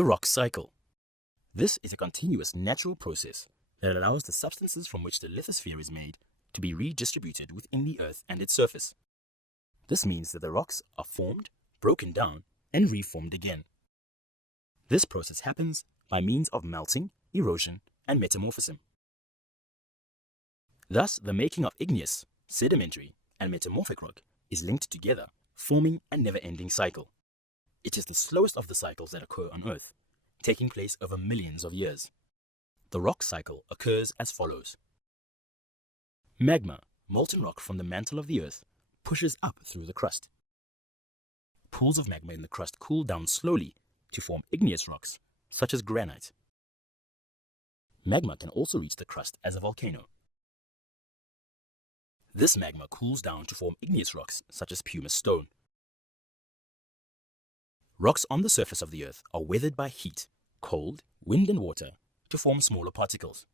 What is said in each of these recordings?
The rock cycle. This is a continuous natural process that allows the substances from which the lithosphere is made to be redistributed within the Earth and its surface. This means that the rocks are formed, broken down, and reformed again. This process happens by means of melting, erosion, and metamorphism. Thus, the making of igneous, sedimentary, and metamorphic rock is linked together, forming a never-ending cycle. It is the slowest of the cycles that occur on Earth, taking place over millions of years. The rock cycle occurs as follows. Magma, molten rock from the mantle of the Earth, pushes up through the crust. Pools of magma in the crust cool down slowly to form igneous rocks, such as granite. Magma can also reach the crust as a volcano. This magma cools down to form igneous rocks, such as pumice stone. Rocks on the surface of the Earth are weathered by heat, cold, wind, and water to form smaller particles.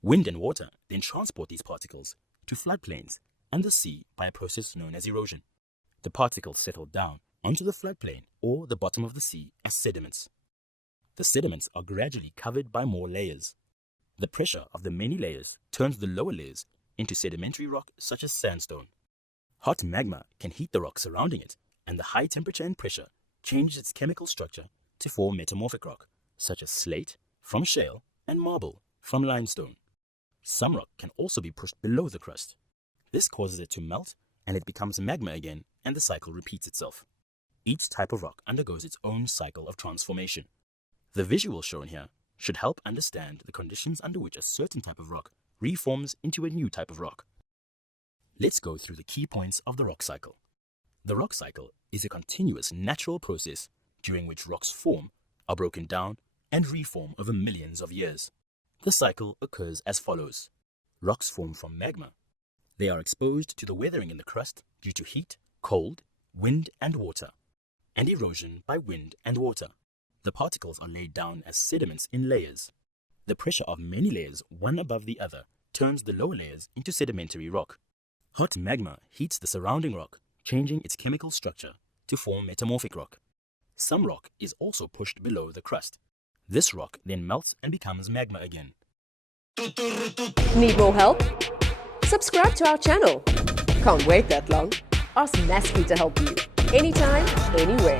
Wind and water then transport these particles to floodplains and the sea by a process known as erosion. The particles settle down onto the floodplain or the bottom of the sea as sediments. The sediments are gradually covered by more layers. The pressure of the many layers turns the lower layers into sedimentary rock such as sandstone. Hot magma can heat the rock surrounding it, and the high temperature and pressure changes its chemical structure to form metamorphic rock, such as slate from shale and marble from limestone. Some rock can also be pushed below the crust. This causes it to melt and it becomes magma again, and the cycle repeats itself. Each type of rock undergoes its own cycle of transformation. The visual shown here should help understand the conditions under which a certain type of rock reforms into a new type of rock. Let's go through the key points of the rock cycle. The rock cycle is a continuous natural process during which rocks form, are broken down, and reform over millions of years. The cycle occurs as follows. Rocks form from magma. They are exposed to the weathering in the crust due to heat, cold, wind, and water, and erosion by wind and water. The particles are laid down as sediments in layers. The pressure of many layers, one above the other, turns the lower layers into sedimentary rock. Hot magma heats the surrounding rock, changing its chemical structure to form metamorphic rock. Some rock is also pushed below the crust. This rock then melts and becomes magma again. Need more help? Subscribe to our channel. Can't wait that long? Ask Nasky to help you. Anytime, anywhere.